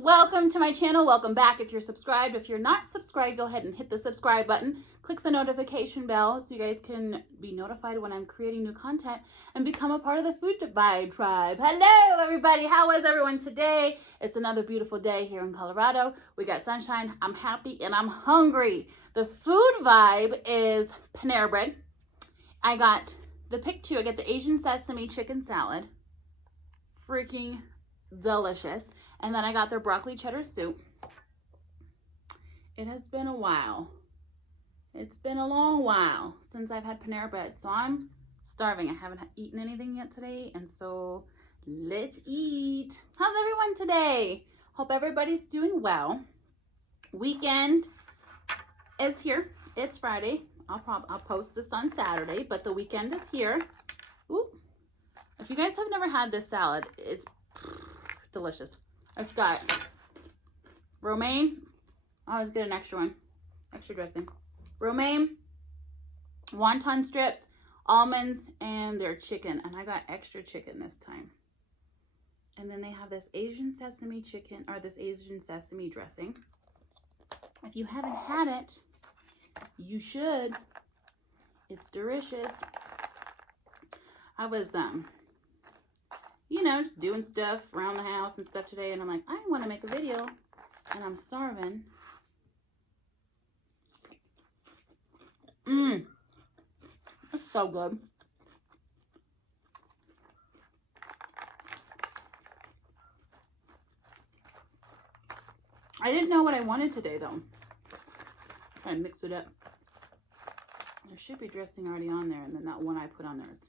welcome to my channel. Welcome back if you're subscribed. If you're not subscribed, go ahead and hit the subscribe button. Click the notification bell so you guys can be notified when I'm creating new content and become a part of the Food Vibe tribe. Hello everybody, how is everyone today? It's another beautiful day here in Colorado. We got sunshine, I'm happy, and I'm hungry. The food vibe is Panera Bread. I got the pick two. I got the Asian Sesame chicken salad. Freaking delicious. And then I got their broccoli cheddar soup. It has been a while. It's been a long while since I've had Panera Bread, so I'm starving. I haven't eaten anything yet today, and so let's eat. How's everyone today? Hope everybody's doing well. Weekend is here. It's Friday. I'll post this on Saturday, but the weekend is here. Ooh. If you guys have never had this salad, it's delicious. It's got romaine. I always get an extra one, extra dressing. Romaine, wonton strips, almonds, and their chicken. And I got extra chicken this time. And then they have this Asian sesame chicken, or this Asian sesame dressing. If you haven't had it, you should. It's delicious. I was, you know, just doing stuff around the house and stuff today, and I'm like, I want to make a video, and I'm starving. It's so good. I didn't know what I wanted today, though. Try and mix it up. There should be dressing already on there, and then that one I put on there is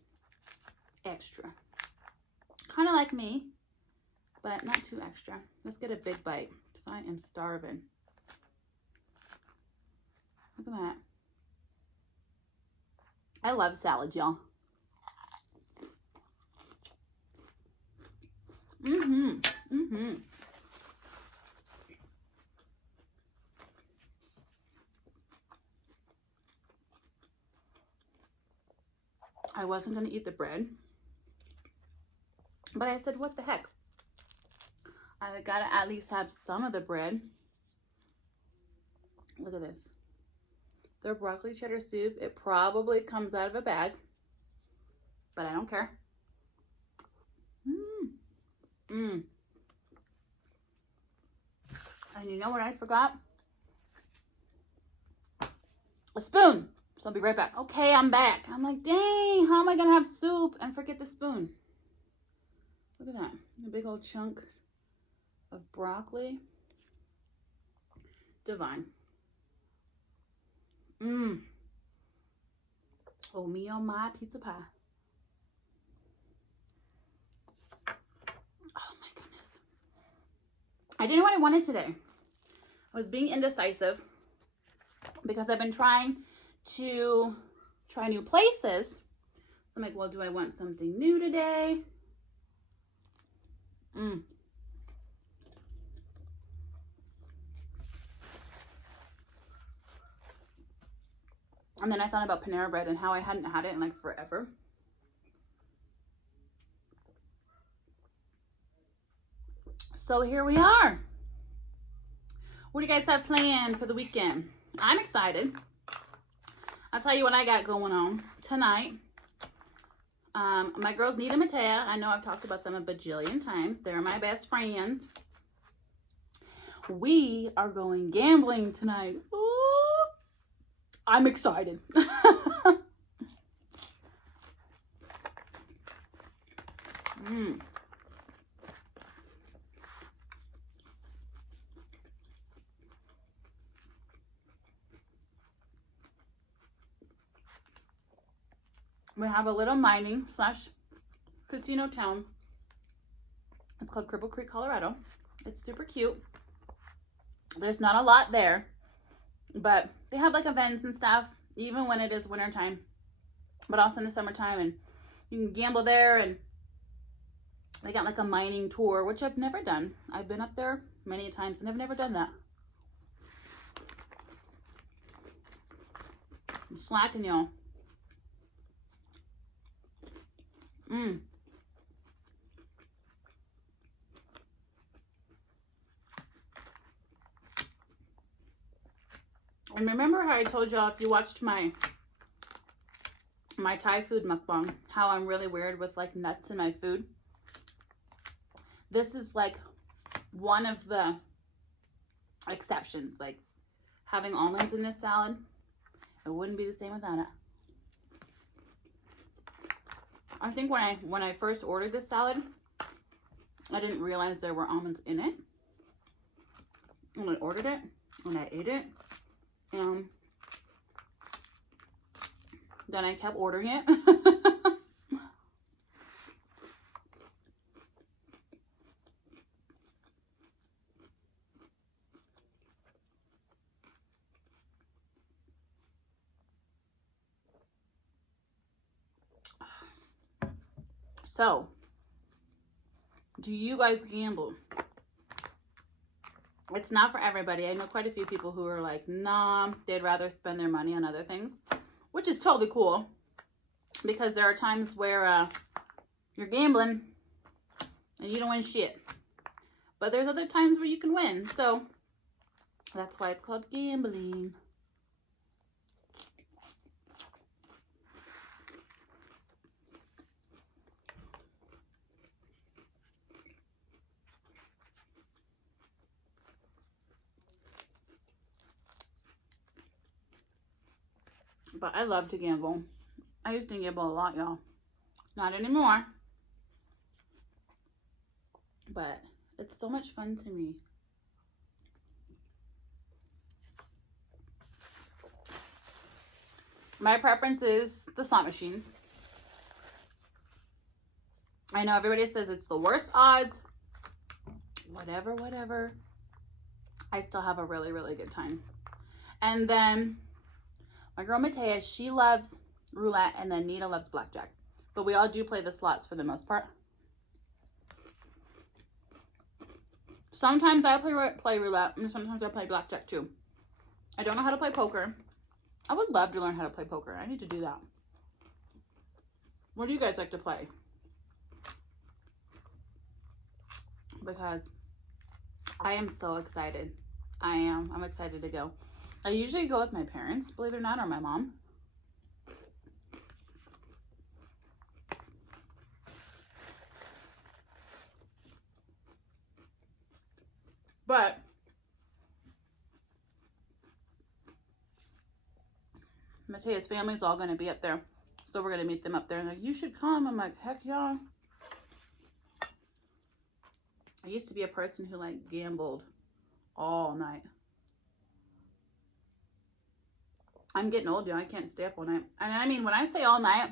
extra. Kind of like me, but not too extra. Let's get a big bite, because I am starving. Look at that. I love salad, y'all. I wasn't going to eat the bread, but I said, what the heck? I got to at least have some of the bread. Look at this. Their broccoli cheddar soup. It probably comes out of a bag, but I don't care. And you know what I forgot? A spoon. So I'll be right back. Okay, I'm back. I'm like, dang, how am I going to have soup and forget the spoon? Look at that. A big old chunk of broccoli. Divine. Oh, me on my pizza pie. Oh my goodness. I didn't know what I wanted today. I was being indecisive because I've been trying to try new places. So I'm like, well, do I want something new today? And then I thought about Panera Bread and how I hadn't had it in like forever. So here we are. What do you guys have planned for the weekend? I'm excited. I'll tell you what I got going on tonight. My girls Nita and Matea. I know I've talked about them a bajillion times. They're my best friends. We are going gambling tonight. Ooh, I'm excited. We have a little mining / casino town. It's called Cripple Creek, Colorado. It's super cute. There's not a lot there, but they have like events and stuff, even when it is wintertime, but also in the summertime, and you can gamble there, and they got like a mining tour, which I've never done. I've been up there many times and I've never done that. I'm slacking, y'all. And remember how I told y'all, if you watched my Thai food mukbang, how I'm really weird with like nuts in my food? This is like one of the exceptions. Like having almonds in this salad, it wouldn't be the same without it. I think when I first ordered this salad, I didn't realize there were almonds in it. And I ordered it and I ate it, and then I kept ordering it. So, do you guys gamble? It's not for everybody. I know quite a few people who are like, nah, they'd rather spend their money on other things, which is totally cool, because there are times where you're gambling and you don't win shit. But there's other times where you can win. So that's why it's called gambling. But I love to gamble. I used to gamble a lot, y'all. Not anymore. But it's so much fun to me. My preference is the slot machines. I know everybody says it's the worst odds. Whatever. I still have a really, really good time. And then my girl Matea, she loves roulette, and then Nita loves blackjack. But we all do play the slots for the most part. Sometimes I play roulette, and sometimes I play blackjack too. I don't know how to play poker. I would love to learn how to play poker. I need to do that. What do you guys like to play? Because I am so excited. I am. I'm excited to go. I usually go with my parents, believe it or not, or my mom. But Matea's family's all going to be up there. So we're going to meet them up there. And they're like, you should come. I'm like, heck yeah. I used to be a person who like gambled all night. I'm getting old, y'all. I can't stay up all night. And I mean, when I say all night,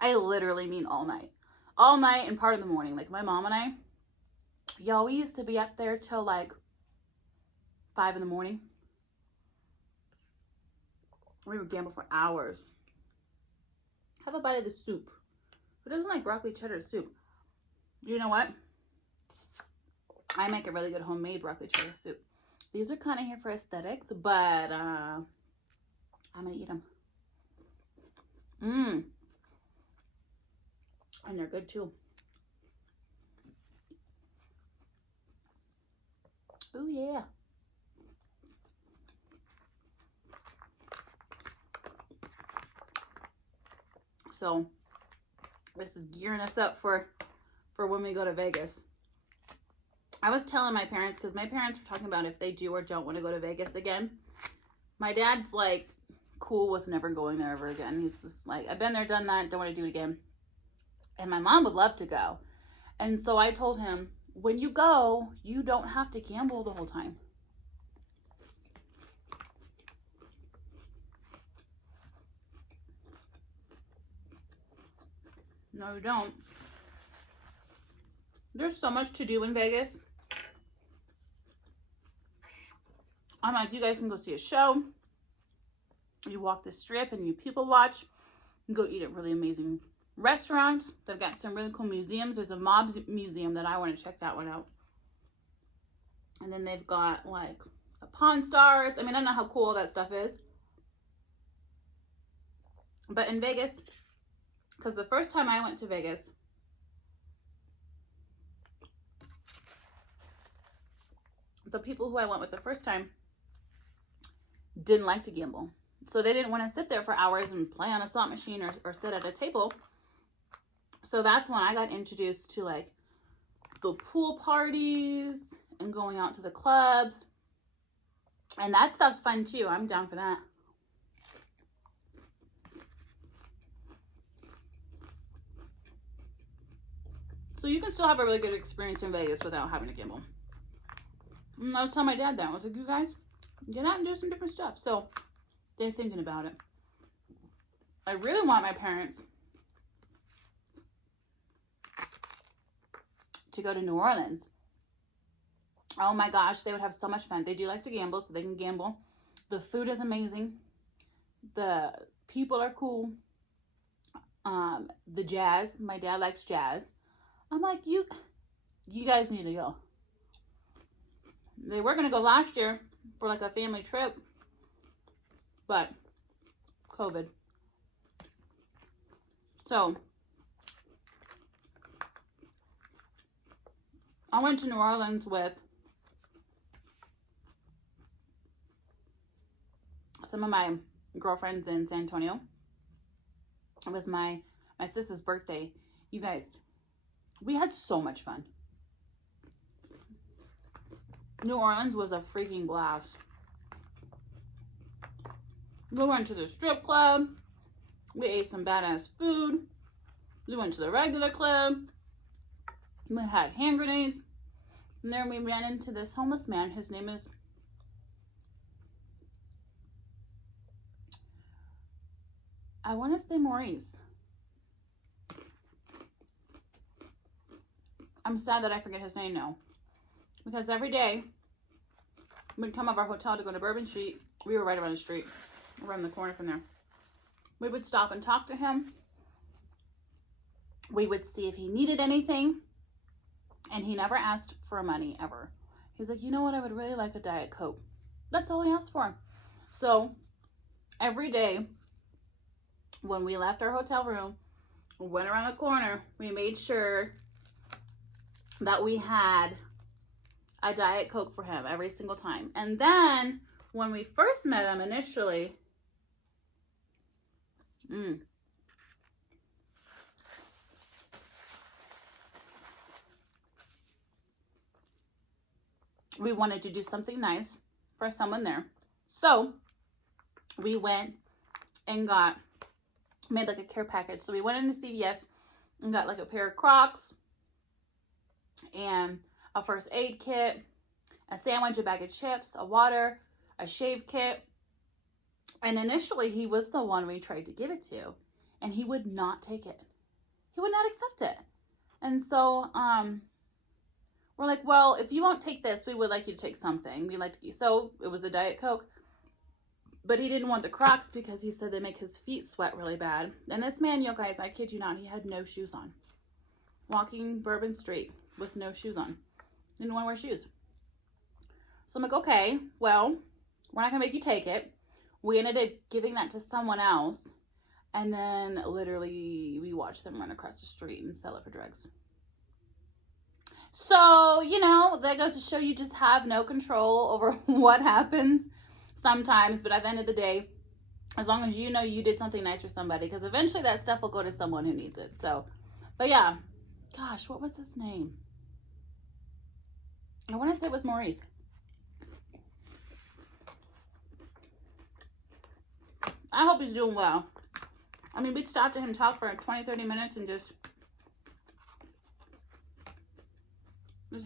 I literally mean all night. All night and part of the morning. Like my mom and I, y'all, we used to be up there till like 5 in the morning. We would gamble for hours. Have a bite of the soup. Who doesn't like broccoli cheddar soup? You know what? I make a really good homemade broccoli cheddar soup. These are kind of here for aesthetics, but I'm gonna eat them. And they're good too. Oh yeah. So this is gearing us up for when we go to Vegas. I was telling my parents, because my parents were talking about if they do or don't want to go to Vegas again. My dad's like cool with never going there ever again. He's just like, I've been there, done that, don't want to do it again. And my mom would love to go. And so I told him, when you go, you don't have to gamble the whole time. No, you don't. There's so much to do in Vegas. I'm like, you guys can go see a show. You walk the strip and you people watch. You go eat at really amazing restaurants. They've got some really cool museums. There's a mob museum that I want to check that one out. And then they've got like the Pawn Stars. I mean, I don't know how cool that stuff is. But in Vegas, because the first time I went to Vegas, the people who I went with the first time, didn't like to gamble. So they didn't want to sit there for hours and play on a slot machine or sit at a table. So that's when I got introduced to like the pool parties and going out to the clubs. And that stuff's fun too. I'm down for that. So you can still have a really good experience in Vegas without having to gamble. And I was telling my dad that. I was like, you guys, get out and do some different stuff. So they're thinking about it. I really want my parents to go to New Orleans. Oh my gosh, they would have so much fun. They do like to gamble, so they can gamble. The food is amazing. The people are cool. The jazz. My dad likes jazz. I'm like, you guys need to go. They were going to go last year for like a family trip, but COVID. So I went to New Orleans with some of my girlfriends in San Antonio. It was my sister's birthday. You guys, we had so much fun. New Orleans was a freaking blast. We went to the strip club. We ate some badass food. We went to the regular club. We had hand grenades. And then we ran into this homeless man. His name is... I want to say Maurice. I'm sad that I forget his name now. Because every day, we'd come up our hotel to go to Bourbon Street. We were right around the street. Around the corner from there. We would stop and talk to him. We would see if he needed anything. And he never asked for money, ever. He's like, you know what? I would really like a Diet Coke. That's all he asked for. So, every day, when we left our hotel room, we went around the corner, we made sure that we had a Diet Coke for him every single time. And then, when we first met him initially, we wanted to do something nice for someone there. So, we went and made like a care package. So we went into CVS and got like a pair of Crocs and a first aid kit, a sandwich, a bag of chips, a water, a shave kit. And initially he was the one we tried to give it to, and he would not take it. He would not accept it. And so we're like, well, if you won't take this, we would like you to take something. So it was a Diet Coke. But he didn't want the Crocs because he said they make his feet sweat really bad. And this man, you guys, I kid you not, he had no shoes on. Walking Bourbon Street with no shoes on. Didn't want to wear shoes. So I'm like, okay, well, we're not going to make you take it. We ended up giving that to someone else. And then literally we watched them run across the street and sell it for drugs. So, that goes to show you just have no control over what happens sometimes. But at the end of the day, as long as you know you did something nice for somebody, because eventually that stuff will go to someone who needs it. So, but yeah, gosh, what was his name? I want to say it was Maurice. I hope he's doing well. I mean, we'd stop to him, talk for 20-30 minutes and just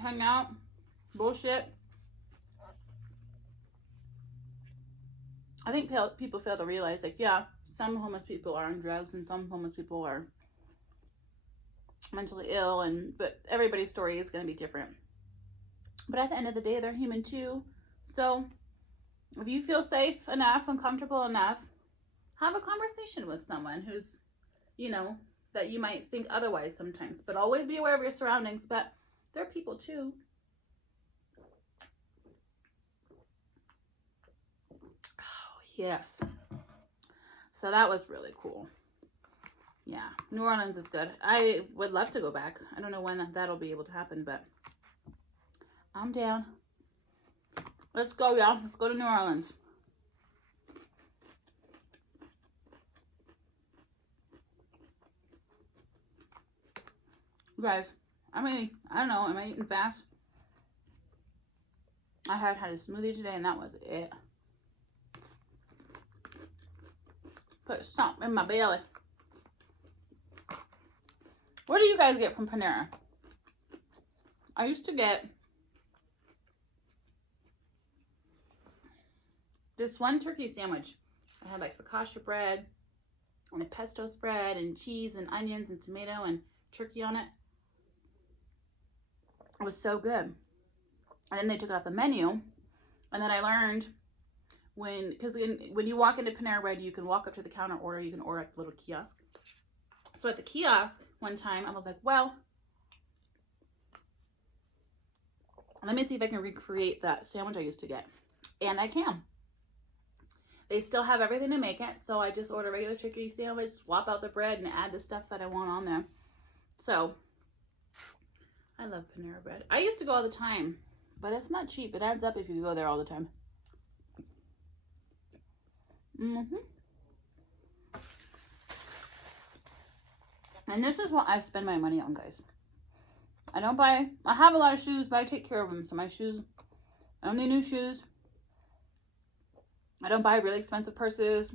hang out, bullshit. I think people fail to realize, like, yeah, some homeless people are on drugs and some homeless people are mentally ill, but everybody's story is going to be different. But at the end of the day, they're human too. So if you feel safe enough and comfortable enough, have a conversation with someone who's, that you might think otherwise sometimes. But always be aware of your surroundings. But they're people too. Oh, yes. So that was really cool. Yeah, New Orleans is good. I would love to go back. I don't know when that'll be able to happen, but I'm down. Let's go, y'all. Let's go to New Orleans. You guys, I don't know, am I eating fast? I had a smoothie today and that was it. Put something in my belly. What do you guys get from Panera? I used to get this one turkey sandwich. I had like focaccia bread and a pesto spread and cheese and onions and tomato and turkey on it. It was so good. And then they took it off the menu. And then I learned when you walk into Panera Bread, you can walk up to the counter order. You can order at the little kiosk. So at the kiosk one time, I was like, well, let me see if I can recreate that sandwich I used to get. And I can. They still have everything to make it. So I just order a regular turkey sandwich, swap out the bread, and add the stuff that I want on there. So I love Panera Bread. I used to go all the time, but it's not cheap. It adds up if you go there all the time. And this is what I spend my money on, guys. I have a lot of shoes, but I take care of them. So my shoes, only new shoes. I don't buy really expensive purses.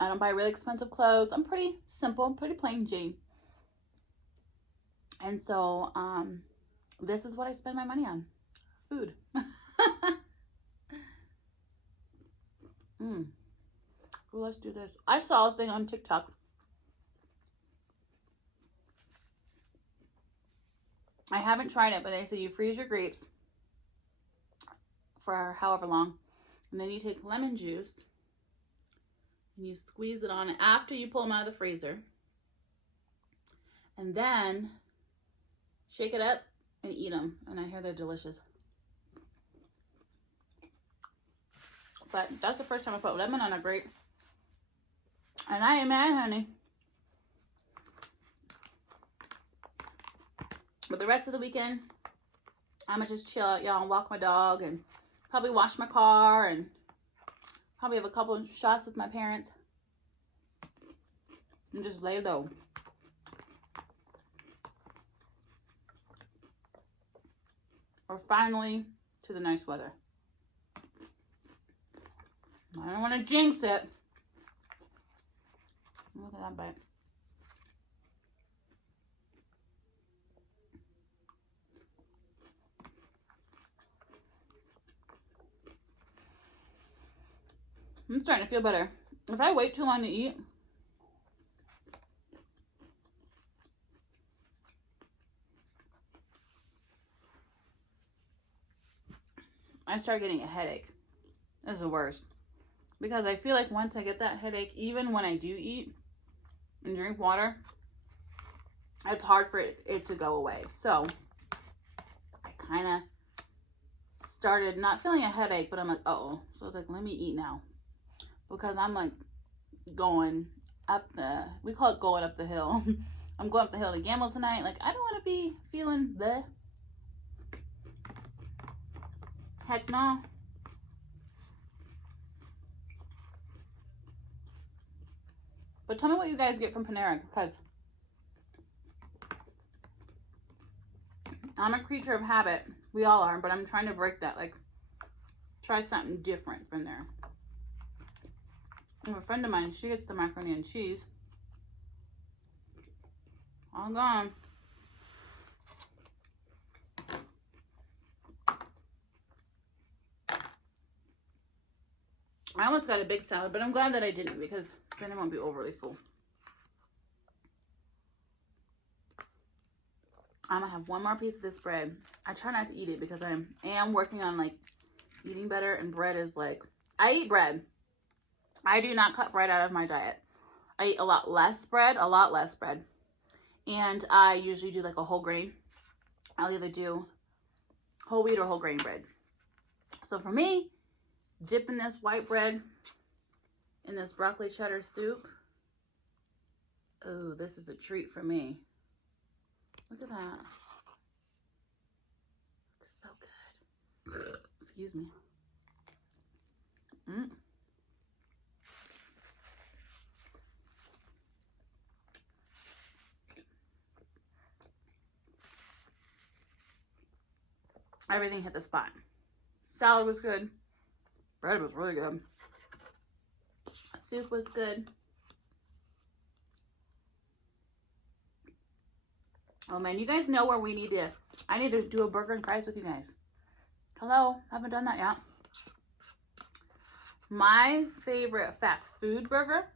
I don't buy really expensive clothes. I'm pretty simple, pretty plain Jane. And so, this is what I spend my money on. Food. Well, let's do this. I saw a thing on TikTok. I haven't tried it, but they say you freeze your grapes for however long. And then you take lemon juice and you squeeze it on after you pull them out of the freezer. And then shake it up and eat them. And I hear they're delicious. But that's the first time I put lemon on a grape. And I ain't mad, honey. But the rest of the weekend, I'm gonna just chill out, y'all, and walk my dog and probably wash my car and probably have a couple of shots with my parents. And just lay low. Or finally to the nice weather. I don't want to jinx it. Look at that bite. I'm starting to feel better. If I wait too long to eat, I start getting a headache. This is the worst. Because I feel like once I get that headache, even when I do eat and drink water, it's hard for it to go away. So I kind of started not feeling a headache, but I'm like, uh-oh. So it's like, let me eat now. Because I'm like going up we call it going up the hill. I'm going up the hill to gamble tonight. Like, I don't want to be feeling the heck no. But tell me what you guys get from Panera, because I'm a creature of habit. We all are, but I'm trying to break that. Like, try something different from there. A friend of mine, she gets the macaroni and cheese. All gone. I almost got a big salad, but I'm glad that I didn't, because then I won't be overly full. I'm gonna have one more piece of this bread. I try not to eat it because I am working on like eating better, and bread is like, I eat bread. I do not cut bread out of my diet. I eat a lot less bread. And I usually do like a whole grain. I'll either do whole wheat or whole grain bread. So for me, dipping this white bread in this broccoli cheddar soup. Oh, this is a treat for me. Look at that. It's so good. Excuse me. Everything hit the spot. Salad was good. Bread was really good. Soup was good. Oh man, you guys know where we need to, I need to do a burger and fries with you guys. Hello, haven't done that yet. My favorite fast food burger,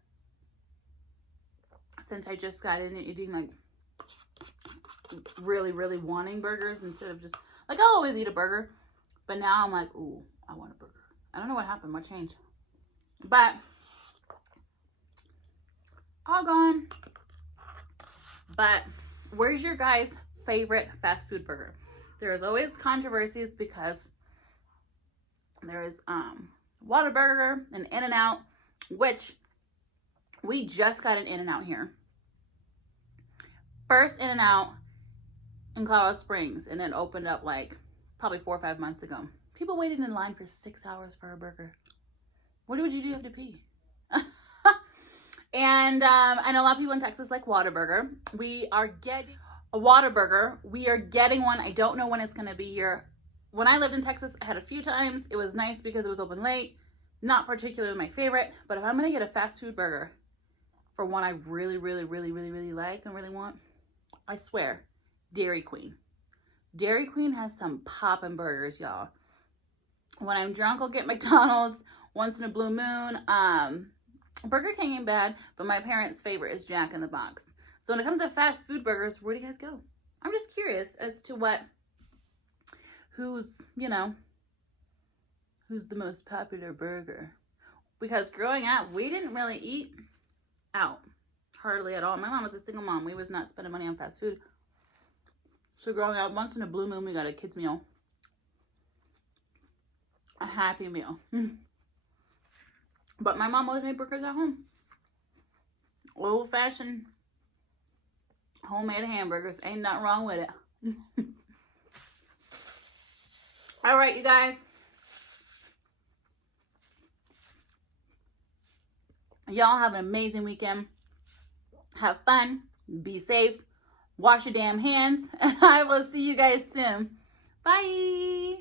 since I just got into eating like really wanting burgers instead of just, like I'll always eat a burger, but now I'm like, ooh, I want a burger. I don't know what happened, what changed. But, all gone. But, where's your guys' favorite fast food burger? There's always controversies because there's Whataburger and In-N-Out, which we just got an In-N-Out here. First In-N-Out in Colorado Springs, and it opened up like probably 4 or 5 months ago. People waited in line for 6 hours for a burger. What would you do? You have to pee. And I know a lot of people in Texas like Whataburger. We are getting a Whataburger. We are getting one. I don't know when it's going to be here. When I lived in Texas, I had a few times. It was nice because it was open late. Not particularly my favorite. But if I'm going to get a fast food burger for one I really like and really want, I swear, Dairy Queen. Dairy Queen has some poppin' burgers, y'all. When I'm drunk, I'll get McDonald's once in a blue moon. Burger King ain't bad, but my parents' favorite is Jack in the Box. So when it comes to fast food burgers, where do you guys go? I'm just curious as to who's the most popular burger. Because growing up, we didn't really eat out hardly at all. My mom was a single mom. We was not spending money on fast food. So growing up, once in a blue moon, we got a kid's meal. A happy meal. But my mom always made burgers at home. Old-fashioned homemade hamburgers. Ain't nothing wrong with it. All right, you guys. Y'all have an amazing weekend. Have fun. Be safe. Wash your damn hands. And I will see you guys soon. Bye.